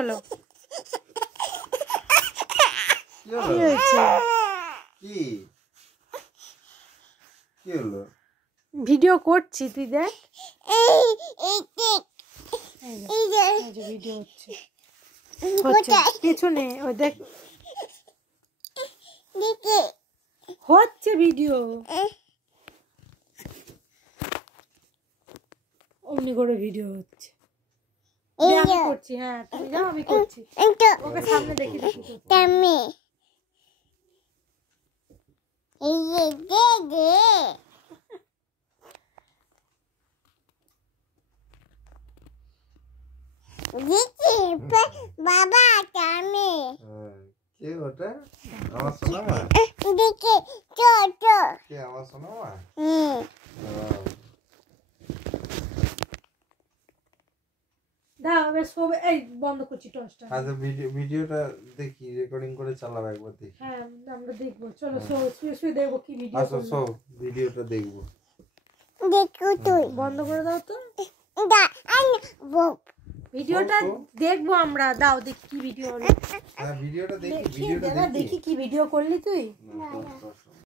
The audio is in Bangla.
হলো? কি হয়েছে? কি হলো? ভিডিও করছি, তুই দেখ। ভিডিও হচ্ছে পেছনে, ও দেখ হচ্ছে ভিডিও। অমনি করে ভিডিও হচ্ছে। আমি করছি, হ্যাঁ তুমি যাও, আমি করছি। ওকে সামনে দেখি দেখি বাবা টামি কে ওটা? আমার সোনা মা? দেখে ছোট কে আমার সোনা মা? দাও এবার সব এই বন্ধ করছি টর্চটা। আচ্ছা ভিডিওটা দেখি, রেকর্ডিং করে চালাবো একবার দেখি। হ্যাঁ আমরা দেখবো, চলো শুয়ে দেখবো কি ভিডিও। আচ্ছা সব ভিডিওটা দেখবো। দেখো তুই বন্ধ করে দাও তো দা ভিডিওটা দেখবো আমরা। দাও দেখি কি ভিডিও হলো। হ্যাঁ ভিডিওটা দেখি, দেখি কি ভিডিও করলি তুই।